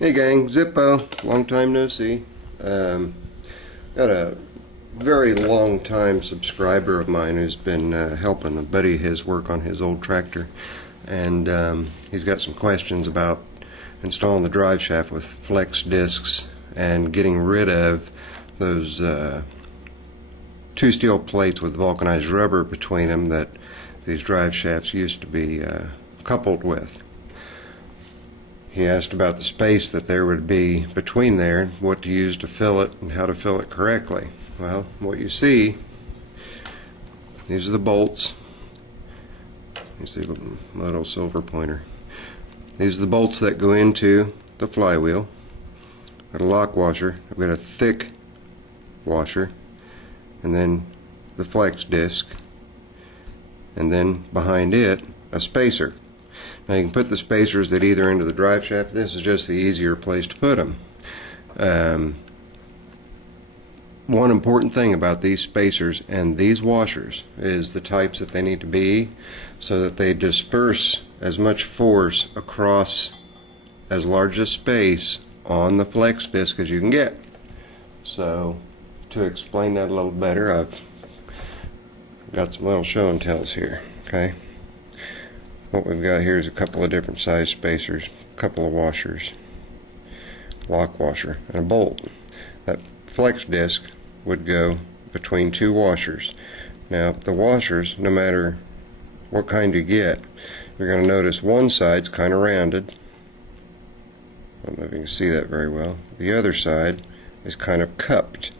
Hey gang, Zippo, long time no see. Got a very long time subscriber of mine who's been helping a buddy of his work on his old tractor, and he's got some questions about installing the drive shaft with flex discs and getting rid of those two steel plates with vulcanized rubber between them that these drive shafts used to be coupled with. He asked about the space that there would be between there, what to use to fill it, and how to fill it correctly. Well, what you see, these are the bolts. You see the little silver pointer. These are the bolts that go into the flywheel. Got a lock washer. I've got a thick washer, and then the flex disc, and then behind it a spacer. Now you can put the spacers at either end of the drive shaft. This is just the easier place to put them. One important thing about these spacers and these washers is the types that they need to be so that they disperse as much force across as large a space on the flex disc as you can get. So to explain that a little better, I've got some little show and tells here. Okay. What we've got here is a couple of different size spacers, a couple of washers, lock washer, and a bolt. That flex disc would go between two washers. Now the washers, no matter what kind you get, you're going to notice one side's kind of rounded. I don't know if you can see that very well. The other side is kind of cupped.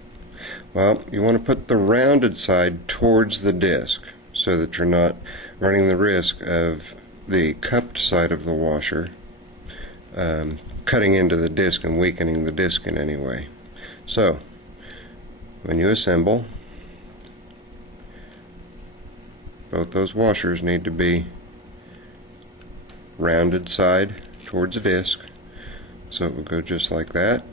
Well, you want to put the rounded side towards the disc so that you're not running the risk of the cupped side of the washer cutting into the disc and weakening the disc in any way. So when you assemble, both those washers need to be rounded side towards the disc, so it would go just like that,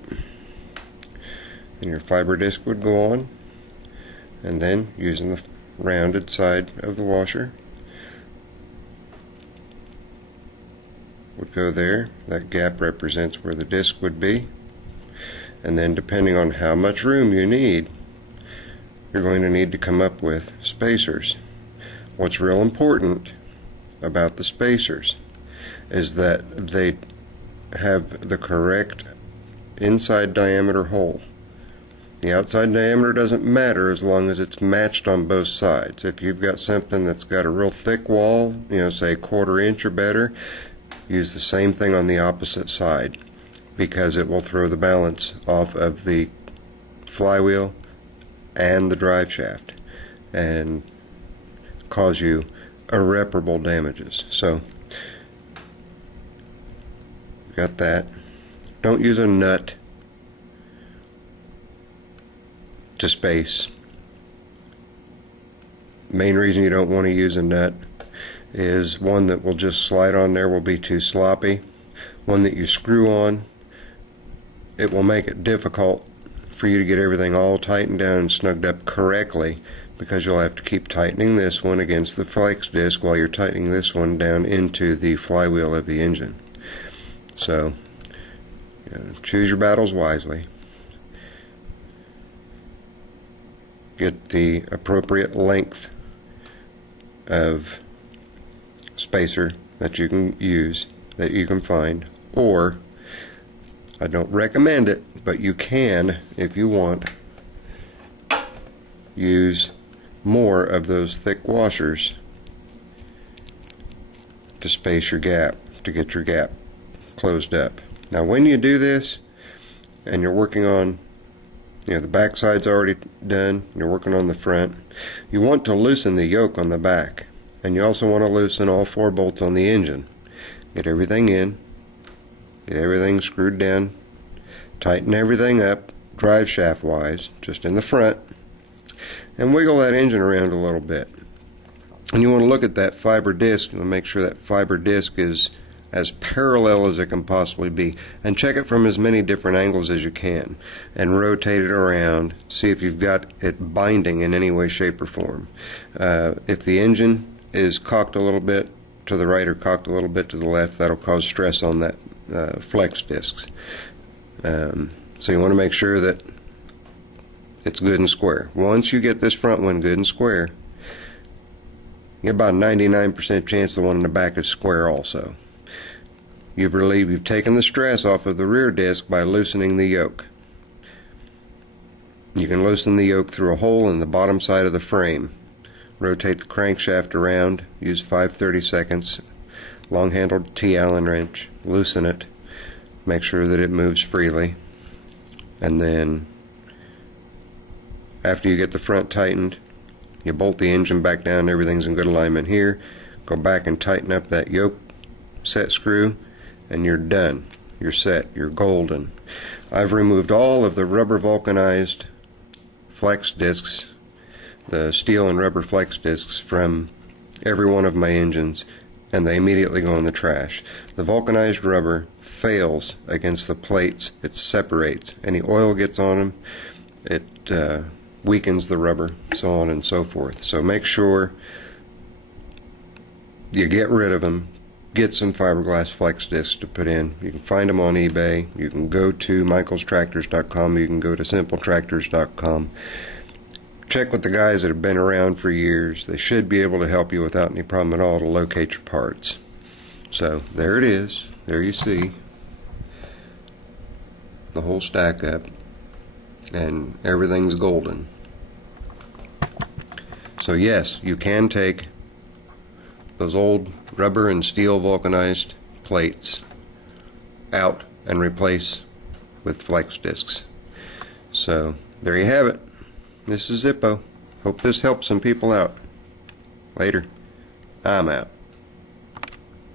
and your fiber disc would go on, and then using the rounded side of the washer would go there. That gap represents where the disc would be, and then depending on how much room you need, you're going to need to come up with spacers. What's real important about the spacers is that they have the correct inside diameter hole. The outside diameter doesn't matter as long as it's matched on both sides. If you've got something that's got a real thick wall, say 1/4 inch or better, use the same thing on the opposite side, because it will throw the balance off of the flywheel and the drive shaft and cause you irreparable damages. So got that. Don't use a nut to space. Main reason you don't want to use a nut is one that will just slide on there will be too sloppy. One that you screw on, it will make it difficult for you to get everything all tightened down and snugged up correctly, because you'll have to keep tightening this one against the flex disc while you're tightening this one down into the flywheel of the engine. So choose your battles wisely. Get the appropriate length of spacer that you can use, that you can find, or I don't recommend it, but you can, if you want, use more of those thick washers to space your gap, to get your gap closed up. Now when you do this and you're working on, the back side's already done, you're working on the front, you want to loosen the yoke on the back, and you also want to loosen all 4 bolts on the engine. Get everything in, get everything screwed down, tighten everything up drive shaft wise, just in the front, and wiggle that engine around a little bit. And you want to look at that fiber disc and make sure that fiber disc is as parallel as it can possibly be, and check it from as many different angles as you can, and rotate it around, see if you've got it binding in any way, shape, or form. If the engine is cocked a little bit to the right or cocked a little bit to the left, that'll cause stress on that flex discs. So you want to make sure that it's good and square. Once you get this front one good and square, you get about a 99% chance the one in the back is square also. You've taken the stress off of the rear disc by loosening the yoke. You can loosen the yoke through a hole in the bottom side of the frame. Rotate the crankshaft around, use 5/32, long-handled T-Allen wrench, loosen it, make sure that it moves freely, and then after you get the front tightened, you bolt the engine back down, everything's in good alignment here, go back and tighten up that yoke set screw, and you're done. You're set. You're golden. I've removed all of the rubber vulcanized flex discs, the steel and rubber flex discs, from every one of my engines, and they immediately go in the trash. The vulcanized rubber fails against the plates. It separates. Any oil gets on them, it weakens the rubber, so on and so forth. So make sure you get rid of them. Get some fiberglass flex discs to put in. You can find them on eBay. You can go to michaelstractors.com. You can go to simpletractors.com. Check with the guys that have been around for years. They should be able to help you without any problem at all to locate your parts. So there it is. There you see the whole stack up, and everything's golden. So yes, you can take those old rubber and steel vulcanized plates out and replace with flex discs. So there you have it. This is Zippo. Hope this helps some people out. Later. I'm out.